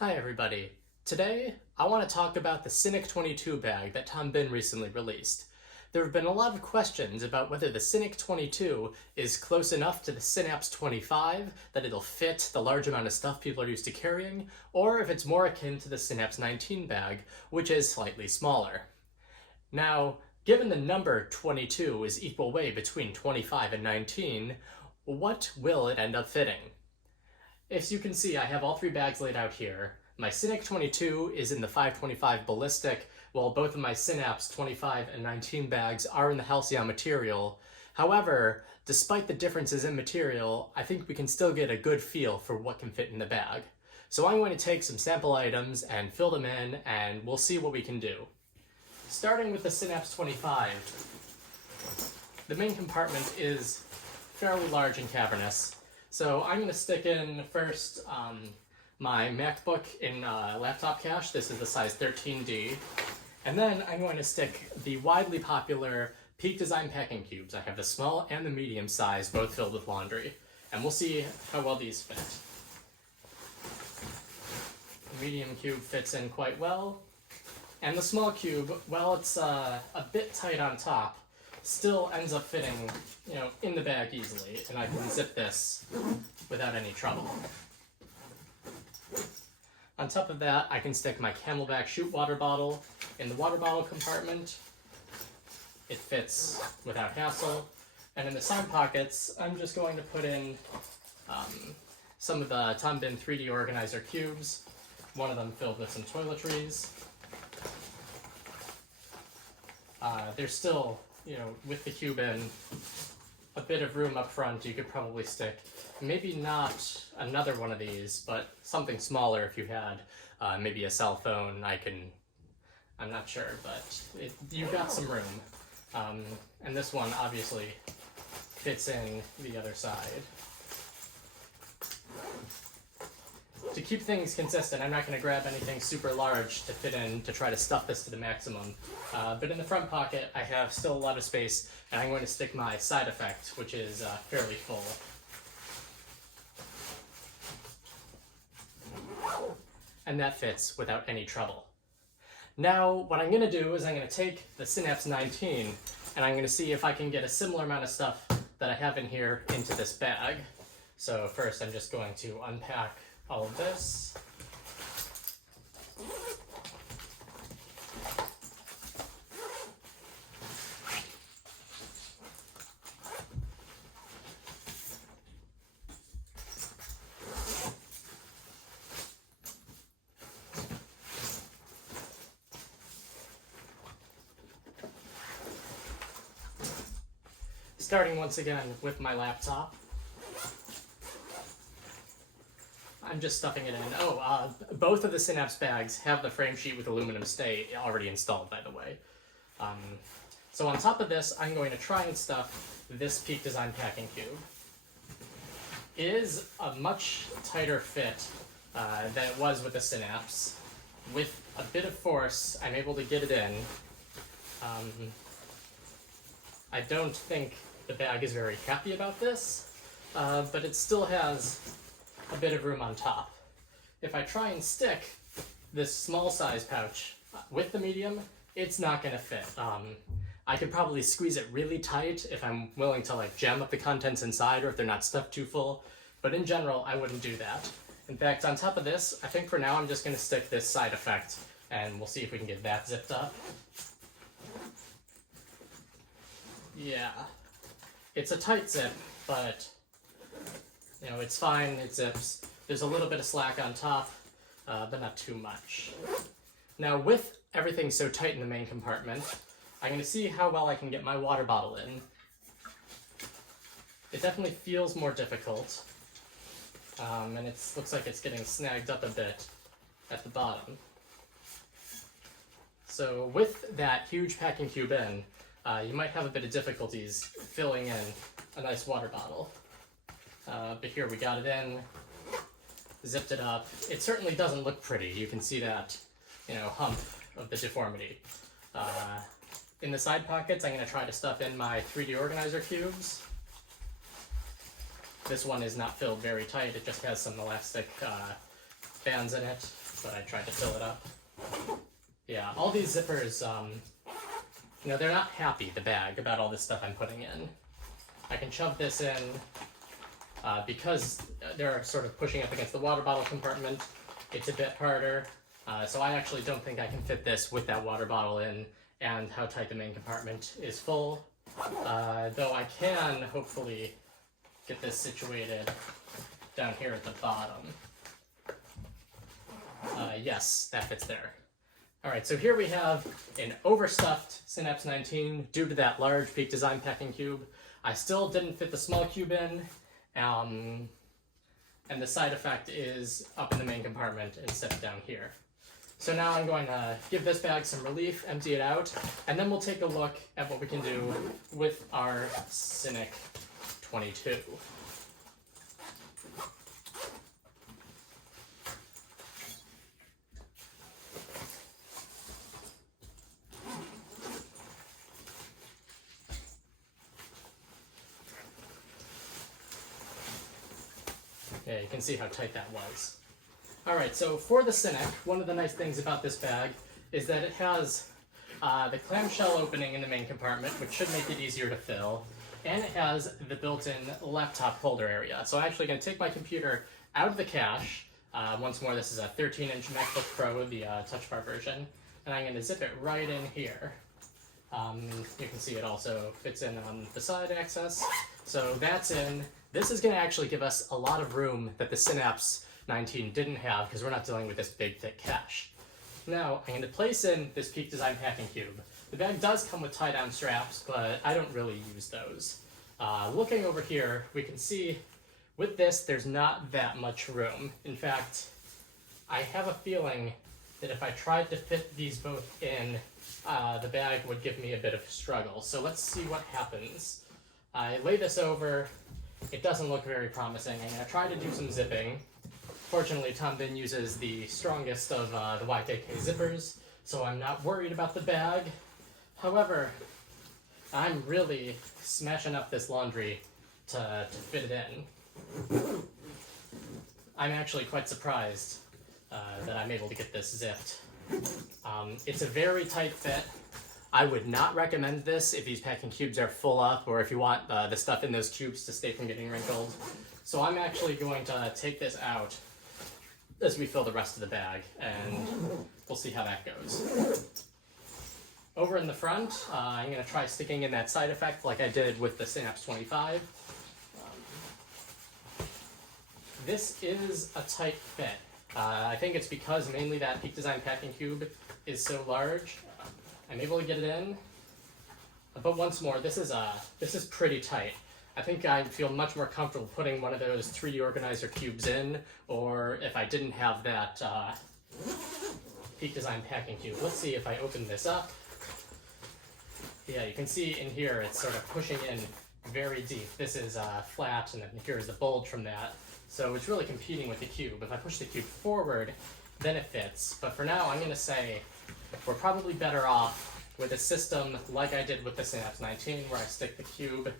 Hi everybody. Today, I want to talk about the Synik 22 bag that Tom Bihn recently released. There have been a lot of questions about whether the Synik 22 is close enough to the Synapse 25 that it'll fit the large amount of stuff people are used to carrying, or if it's more akin to the Synapse 19 bag, which is slightly smaller. Now, given the number 22 is equal weight between 25 and 19, what will it end up fitting? As you can see, I have all three bags laid out here. My Synik 22 is in the 525 ballistic, while both of my Synapse 25 and 19 bags are in the Halcyon material. However, despite the differences in material, I think we can still get a good feel for what can fit in the bag. So I'm going to take some sample items and fill them in, and we'll see what we can do. Starting with the Synapse 25, the main compartment is fairly large and cavernous. So I'm going to stick in first my MacBook in laptop cache. This is the size 13D. And then I'm going to stick the widely popular Peak Design packing cubes. I have the small and the medium size, both filled with laundry. And we'll see how well these fit. The medium cube fits in quite well. And the small cube, while it's a bit tight on top, still ends up fitting, in the bag easily, and I can zip this without any trouble. On top of that, I can stick my Camelback Chute water bottle in the water bottle compartment. It fits without hassle. And in the side pockets, I'm just going to put in some of the Tom Bihn 3D organizer cubes, one of them filled with some toiletries. There's still, with the cube in, a bit of room up front. You could probably stick maybe not another one of these, but something smaller if you had maybe a cell phone. I'm not sure, but you've got some room. And this one obviously fits in the other side. To keep things consistent, I'm not going to grab anything super large to fit in to try to stuff this to the maximum. But in the front pocket, I have still a lot of space, and I'm going to stick my side effect, which is fairly full. And that fits without any trouble. Now, what I'm going to do is I'm going to take the Synapse 19, and I'm going to see if I can get a similar amount of stuff that I have in here into this bag. So first, I'm just going to unpack all of this. Starting once again with my laptop. I'm just stuffing it in. Both of the Synapse bags have the frame sheet with aluminum stay already installed, by the way. So on top of this, I'm going to try and stuff this Peak Design packing cube. It is a much tighter fit than it was with the Synapse. With a bit of force, I'm able to get it in. I don't think the bag is very happy about this, but it still has a bit of room on top. If I try and stick this small size pouch with the medium, it's not going to fit. I could probably squeeze it really tight if I'm willing to jam up the contents inside or if they're not stuffed too full, but in general I wouldn't do that. In fact, on top of this, I think for now I'm just going to stick this side effect, and we'll see if we can get that zipped up. Yeah, it's a tight zip, but it's fine, it zips. There's a little bit of slack on top, but not too much. Now, with everything so tight in the main compartment, I'm going to see how well I can get my water bottle in. It definitely feels more difficult, and it looks like it's getting snagged up a bit at the bottom. So with that huge packing cube in, you might have a bit of difficulties filling in a nice water bottle. But here we got it in, zipped it up. It certainly doesn't look pretty. You can see that, hump of the deformity. In the side pockets, I'm going to try to stuff in my 3D organizer cubes. This one is not filled very tight. It just has some elastic bands in it. but I tried to fill it up. Yeah, all these zippers, you know, they're not happy, the bag, about all this stuff I'm putting in. I can shove this in because they're sort of pushing up against the water bottle compartment. It's a bit harder, so I actually don't think I can fit this with that water bottle in and how tight the main compartment is full. Though I can hopefully get this situated down here at the bottom. Yes, that fits there. Alright, so here we have an overstuffed Synapse 19 due to that large Peak Design packing cube. I still didn't fit the small cube in, and the side effect is up in the main compartment instead of down here. So now I'm going to give this bag some relief, empty it out, and then we'll take a look at what we can do with our Synik 22. Yeah, you can see how tight that was. Alright, so for the Synik, one of the nice things about this bag is that it has the clamshell opening in the main compartment, which should make it easier to fill, and it has the built-in laptop holder area. So I'm actually going to take my computer out of the cache. Once more, this is a 13-inch MacBook Pro, the Touch Bar version, and I'm going to zip it right in here. You can see it also fits in on the side access. So that's in. This is going to actually give us a lot of room that the Synapse 19 didn't have because we're not dealing with this big thick cache. Now I'm going to place in this Peak Design packing cube. The bag does come with tie-down straps, but I don't really use those. Looking over here, we can see with this there's not that much room. In fact, I have a feeling that if I tried to fit these both in, the bag would give me a bit of a struggle. So let's see what happens. I lay this over. It doesn't look very promising. I'm going to try to do some zipping. Fortunately, Tom Bihn uses the strongest of the YKK zippers, so I'm not worried about the bag. However, I'm really smashing up this laundry to fit it in. I'm actually quite surprised that I'm able to get this zipped. It's a very tight fit. I would not recommend this if these packing cubes are full up or if you want the stuff in those cubes to stay from getting wrinkled. So I'm actually going to take this out as we fill the rest of the bag, and we'll see how that goes. Over in the front, I'm going to try sticking in that side effect like I did with the Synapse 25. This is a tight fit. I think it's because mainly that Peak Design packing cube is so large. I'm able to get it in, but once more, this is pretty tight. I think I'd feel much more comfortable putting one of those 3D organizer cubes in, or if I didn't have that Peak Design packing cube. Let's see if I open this up. Yeah, you can see in here it's sort of pushing in very deep. This is flat, and then here's the bulge from that. So it's really competing with the cube. If I push the cube forward, then it fits. But for now, I'm going to say we're probably better off with a system like I did with the Synapse 19, where I stick the cube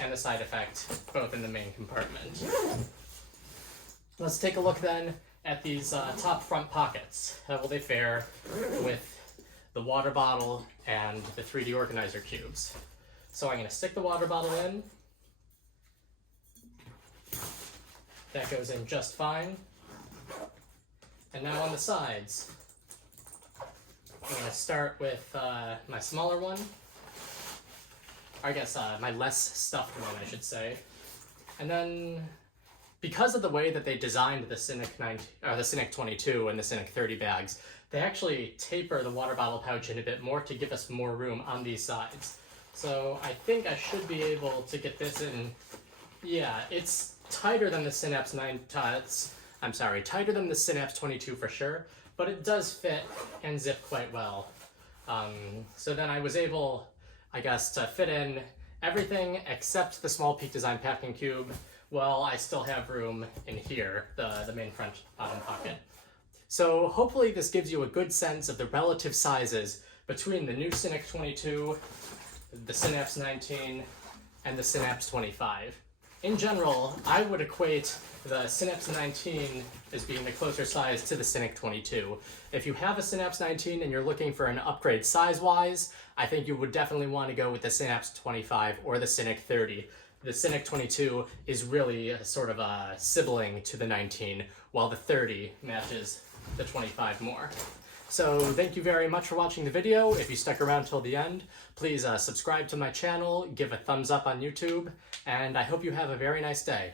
and the side effect both in the main compartment. Let's take a look then at these top front pockets. How will they fare with the water bottle and the 3D organizer cubes? So I'm going to stick the water bottle in. That goes in just fine. And now on the sides, I'm going to start with my smaller one. I guess my less stuffed one, I should say. And then, because of the way that they designed the Synik 22 and the Synik 30 bags, they actually taper the water bottle pouch in a bit more to give us more room on these sides. So I think I should be able to get this in. Yeah, it's tighter than the Synapse tighter than the Synapse 22 for sure, but it does fit and zip quite well. So then I was able, I guess, to fit in everything except the small Peak Design packing cube. Well, I still have room in here, the main front bottom pocket. So hopefully this gives you a good sense of the relative sizes between the new Synik 22, the Synapse 19, and the Synapse 25. In general, I would equate the Synapse 19 as being the closer size to the Synik 22. If you have a Synapse 19 and you're looking for an upgrade size-wise, I think you would definitely want to go with the Synapse 25 or the Synik 30. The Synik 22 is really a sort of a sibling to the 19, while the 30 matches the 25 more. So thank you very much for watching the video. If you stuck around till the end, please subscribe to my channel, give a thumbs up on YouTube, and I hope you have a very nice day.